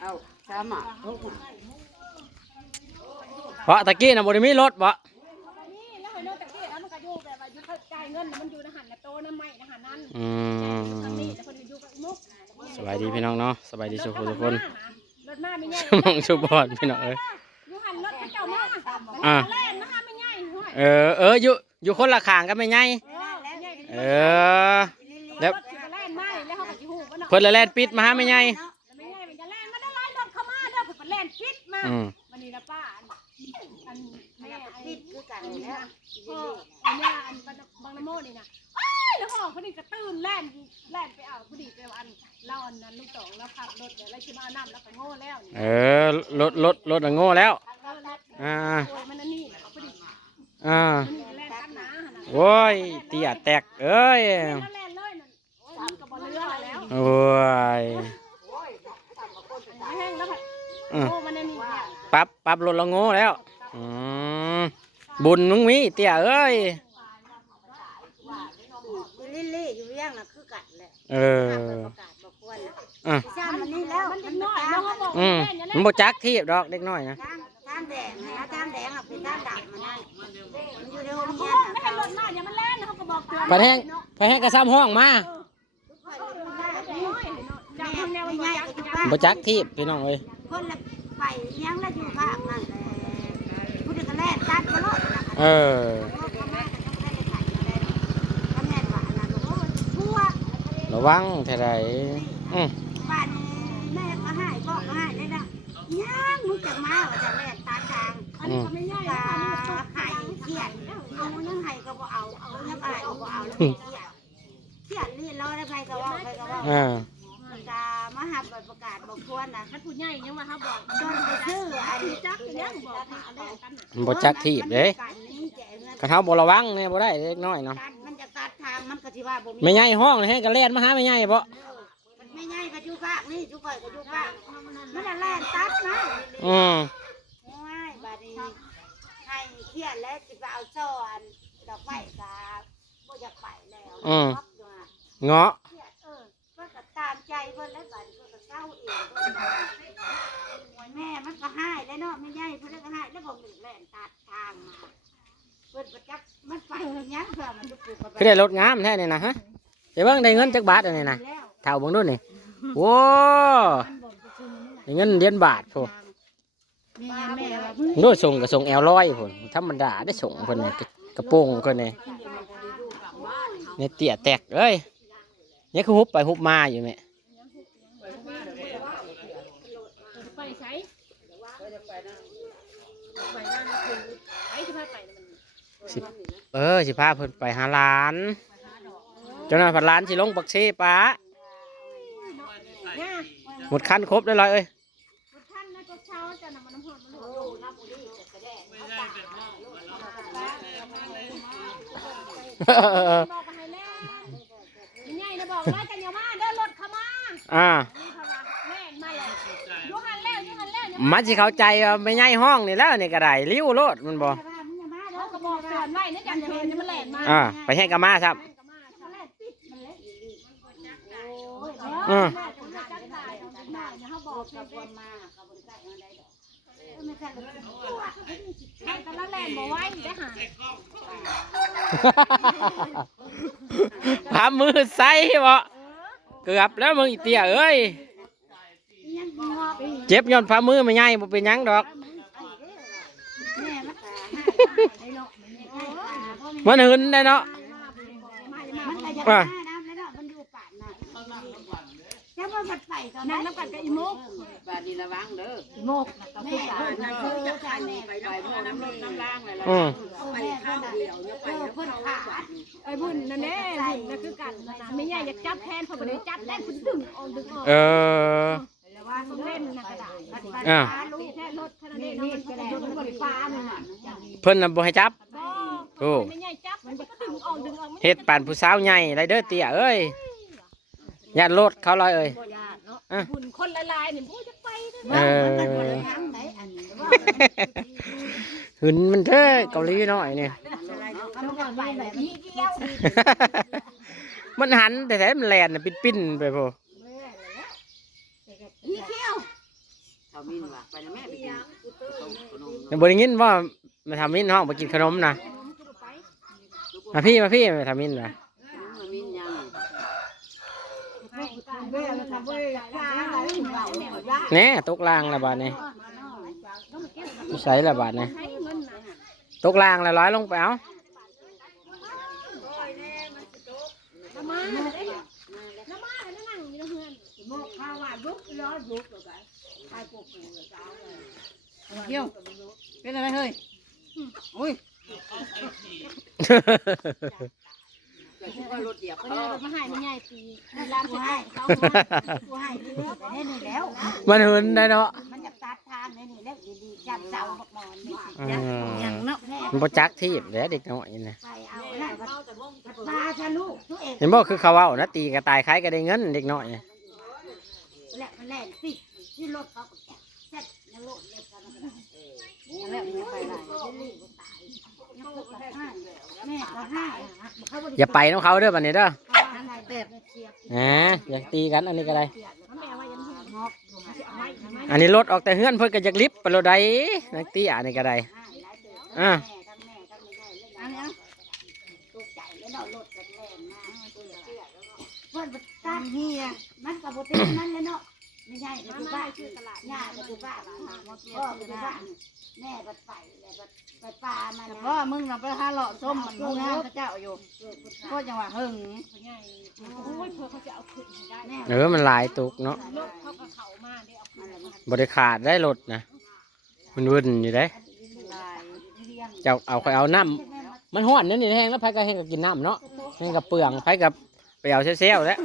เอาสามารถ เพราะตะกี้น่ะบ่ได้มีรถบ่นี่แล้วให้รถตะกี้แล้วมันก็อยู่แบบว่าอยู่จ่ายเงินมันอยู่ในหันโตน้ำไม้ในหันนั้นทางนี้แต่คนอยู่กับมุก สบายดีพี่น้องเนาะสบายดีทุกคน รถมาไม่ใหญ่ มองชุบบอลพี่น้องเอ้ย อยู่หันรถเจ้ามาแล่นนะคะไม่ใหญ่ห้อย อยู่คนละข้างกันไม่ไงแล้วแล่นไม่แล้วเขาก็จะหูว่าเนาะ เพิ่นละแล่นปิดมาหาไม่ไง ไม่ใหญ่มันจะแล่นมาได้ไล่รถเข้ามาเด้อผมแล่นชิดมาวันนี้ละป้าอันแม่ติดคือกันแล้วอันนี้อันบางน้ำโมนี่นะแล้วพ่อเขานี่ก็ตื่นแล่นไปเอาพอดีไปอันเล่าอันนั้นลูกสองแล้วขับรถแล้วชิมาน้ำแล้วก็โง่แล้วรถโง่แล้วมันนั่นนี่เอาพอดีแล่นกันนะ โอ้ยเตี้ยแตกเอ้ย แล่นเลยนั่นมันก็บ่เลือแล้ว โอ้ย แห้งแล้วค่ะโง่มันนั่นนี่ ปั๊บรถเราโง่แล้วบุญมึงมีเตี้ยเอ้ยลี่อยู่เรื่องน่ะคือกัดแหละประกาศบอกควรน่ะซ้ำมันนี่แล้วมันเด็กน้อยแล้วเขาบอกมันบ่จักที่ดอกเด็กน้อยนะทางแดงนะทางแดงอ่ะเป็นทางดำมันนั่นมันอยู่ในห้องเรียน ไม่ให้รถมาอย่ามันแล่นเขาก็บอกเตือน ไปแห้งกระซ้ำห้องมาบ่จักที่พี่น้องเอ้ยคนละไปยังละอยู่ข้างนั่นแหละผู้ที่ก็แล่นตัดก็รถระวังเท่าไรบ้านแม่ก็ให้พ่อก็ให้ได้นะยังมึงจะมาว่าจะแล่นตาทางอันนี้ก็ไม่ใหญ่ ตาให้เขียนเอายังให้ก็บ่เอายังให้ก็บ่เอาแล้วเขียนนี่รอได้ไปก็ว่าตามาหับประกาศบอกควรนะ ถ้าผู้ใหญ่ยังมาเขาบอก จนไปซื้ออันนี้ จักยังบอกหาแล่นกัน บ่จักที่เด้กระเท้าบ่ระวังเนี่ยบ่ได้เล็กน้อยเนาะมันจะตัดทางมันก็สิว่าบ่มีไม่ใหญ่ห้องให้กระแล่นมาหาไม่ใหญ่บ่ไม่ใหญ่ก็อยู่ข้างนี่อยู่ข่อยก็อยู่ข้างมันแล่นตัดนะโอ้ยบัดนี้ให้เขียนแล้วสิไปเอาซ่อนดอกไม้ก็บ่อยากไปแล้วเงาะก็ตามใจเพิ่นแล้วบัดนี้ก็เศร้าเองแม่มันก็ให้แล้วเนาะไม่ใหญ่เพิ่นก็ให้แล้วบ่มีแล่นตัดทางมาเพิ่นประจักมันไปยังเพื่อมันจะปลูกคือได้รถงามแท้นี่นะฮะเดี๋ยวเบิ่งได้เงินจักบาทอันนี้นะเท่าเบิ่งดูนี่โอ้ได้เงินเหรียญบาทพุ่นโดยส่งก็ส่ง100พุ่นธรรมดาได้ส่งเพิ่นนี่กระโปรงเพิ่นนี่เตี้ยแตกเอ้ยนี่คือฮุบไปฮุบมาอยู่แม่ไปใช้สิพาเพิ่นไปหาหลานเจ้าหน้าที่หลานสิลงปักเชป้าหมดคันครบได้เลยเอ้ยบอกไว้กันอย่ามาเดินรถเข้ามามันสิเข้าใจไม่ใหญ่ห้องนี่แล้วนี่ก็ได้ลิ้วรถมันบ่ไปให้กามาครับแต่ละแลนบอกไว้ได้หาพามือใส่บ่เกือบแล้วมึงเตี้ยเอ้ยเจ็บย้อนพามือไม่ใหญ่บ่เป็นหยังดอกมันหึนได้เนาะนั่งน้ำกันกับอีโมกบาดีระวังเด้ออีโมกก็คือการคือจะไปน้ำรถน้ำล่างอะไรไปข้าวเดียวเนี่ยไปเพื่อนขาไอ้บุญนั่นแน่บุญนั่นคือกันนะไม่ใหญ่อยากจับแทนพอไปเลยจับแล้วคุณดึงออกแล้วว่าต้องเล่นนะกระดาษลูกแค่รถแค่นั้นเองนี่กระดาษมันบริฟ้าเนี่ยเพิ่นน่ะบ่ให้จับโอ้ไม่ใหญ่จับมันก็ดึงออกเฮ็ดปานผู้สาวใหญ่ไรเด้อเตี้ยเอ้ยญาติรถเขาลอยเอ้ยบุญคนละลายเนี่ยพูดจะไปหึนมันเท่เกาหลีหน่อยเนี่ยมันหันแต่มันแลนปิ้นไปพอ เขามินว่ะไปนะแม่ไปกินขนม ยังบ่ได้ยินว่ามาทำมินห้องไปกินขนมนะมาพี่มาทำมินนะ มินยัง แน่ตกลางละบาทนี่ใส่ละบาทนี่ตกลางละร้อยลงไปเอาเกี่ยวเป็นอะไรเฮ้ยอุ้ยเกิดว่ารถเหยียบเขา มาให้ไม่ใหญ่ปีร้านให้เขาให้เลือกได้นี่แล้ว มันหืนได้เนาะ มันจะตัดทางได้นี่แล้วดีๆจับเสาบักนอนนี่ ยังเนาะ มันบ่จักที่แหละเด็กน้อยนะ ไปเอาแล้วตาชะลูกตัวเอง เห็นบ่คือเขาเว้านะตีกระต่ายคล้ายก็ได้เงินเด็กน้อย แหละมันแล่นปิดที่รถเขาก็แซ่บนรกเล็กกันแล้วมันไปไหนแม่ก็ให้ อย่าไปน้องเขาเด้อบัดนี้เด้อ แบบ อย่าตีกันอันนี้ก็ได้ แม่ว่ายังงอก อันนี้รถออกแต่เฮือนเพิ่นก็จักลิฟต์ไปรถใดนักตีอันนี้ก็ได้อ่า อันนี้ตกใจแล้วเรารถกันแล่นมาเพื่อนตัดเฮียมันกับโบเต็มนั่นเลยเนาะไม่ใช่ก็คือบ้านชื่อตลาดย่าก็คือบ้านพ่อก็คือบ้านแม่บัดไปแล้วบัดไปปลามัน เพราะมึงเราไปหาเลาะส้มมันงามพระเจ้าอยู่ก็จังหวะหึง มันหลายตุกเนาะบ่ได้ขาดได้รถนะมันวุ่นอยู่ได้เจ้าเอาค่อยเอาน้ำมันฮ้อนนั่นนี่แห้งแล้วไผก็แห้งก็กินน้ำเนาะแห้งกับเปลืองไผกับไปเอาเซลล์แล้ว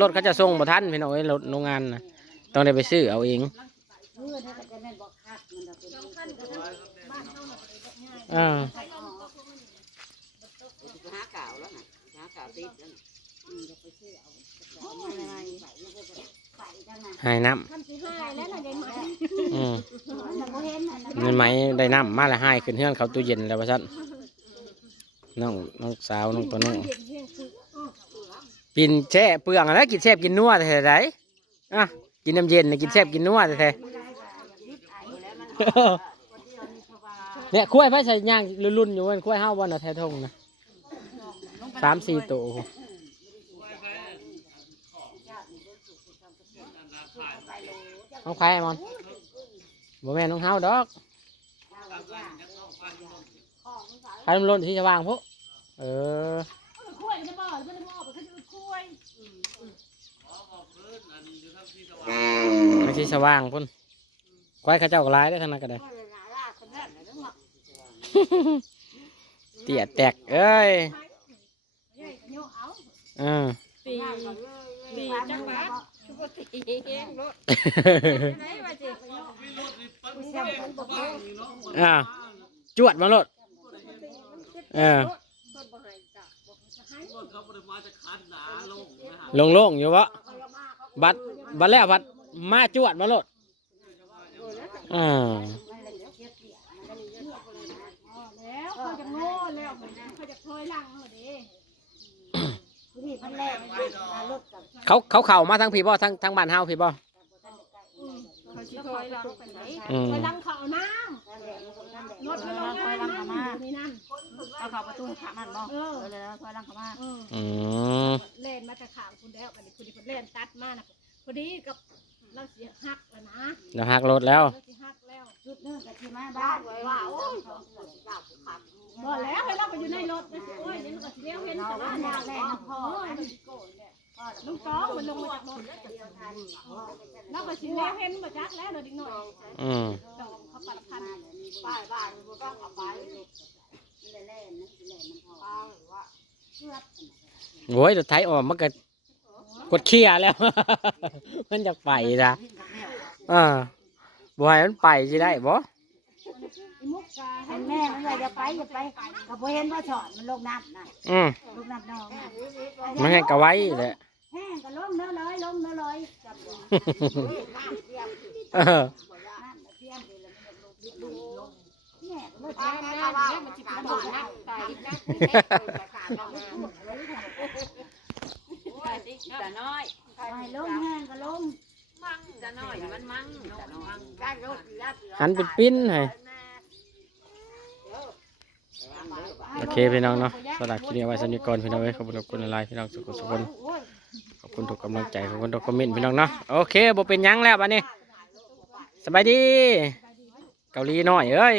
รถเขาจะส่งบ่ทันพี่น้องเอ้ยรถโรงงานน่ะต้องได้ไปซื้อเอาเองอ่า หาเก่าแล้วนะหาเก่าติดแล้ว ให้น้ำเงินไหมได้น้ำมาแล้วให้ขึ้นเฮือนเขาตู้เย็นแล้วว่าซั่นน้องสาวน้องตัวน้องกินแช่เปลืองแล้วกินแซ่บกินนัวแต่ไหนอ่ะกินน้ำเย็นกินแซ่บกินนัวแต่เนี่ยคุ้ยไฟใส่ย่างรุ่นๆอยู่มันคุ้ยห้าวันนะแท้ทงนะ3-4ตัวน้องใครมอนบ่แม่น้องเฮาดอกใครมันล้นที่จะวางพวกไม่ใช่สว่างพุ่นควายข้าเจ้าก็ร้ายได้ทั้งนั้นก็ได้เตี่ยแตกเอ้ยปีจังหวะ จวดมาโลดโล่งๆอยู่วะบัดแล้วบัดมาจวดมาโลดแล้วเขาจะโง่แล้วเขาจะคอยลังเหรอเด้พี่พันแรกรถกับเขาเข่ามาทั้งพี่บ่ทั้งบ้านเฮาพี่บ่เขาจะคอยลังเป็นไหนคอยลังเขาน้ำรถคอยลังเขามานี่นั่นเอาเขาประตูขามันบ่เลยคอยลังเขามาเล่นมาจากขางคุณแล้วอันนี้คุณที่คุณเล่นตัดมานะพอดีกับเราเสียหักแล้วนะเราหักรถแล้วจุดนึงกับที่มาบ้านว้าวบ่แล้วให้เราไปอยู่ในรถนะโอ้ยเดี๋ยวก็เลี้ยวเห็นแต่ว่าแม่พ่อลุงก้องมันลงมาจากรถแล้วก็สิเลี้ยวเห็นบ่จักแล้วเดี๋ยวดิ้งหน่อยเขาปัดพันป้ายบ้านบ่ต้องเอาไปเล่นนะเล่นมันพอว่าโอ้ยรถไถออกมันก็กดเคียแล้วมันจะไปนะบ่ให้มันไปสิได้บ่แม่มันเลยจะไปก็บ่เห็นว่าฉอดมันลงน้ำน่ะลงน้ำนองมันให้กะไว้แหละแห้งก็ลงเนื้อเลยแต่น้อยลงแห้งก็ลง จะน้อยมันมั่งจะน้อย หันเป็นปิ้นให้โอเคพี่น้องเนาะสำหรับคลิปนี้เอาไว้สำหรับก่อนพี่น้องเอ้ยขอบคุณหลายๆพี่น้องทุกคนขอบคุณทุกกำลังใจขอบคุณทุกคอมเมนต์พี่น้องเนาะโอเคบ่เป็นหยังแล้วบัดนี้สบายดีเกาหลีน้อยเอ้ย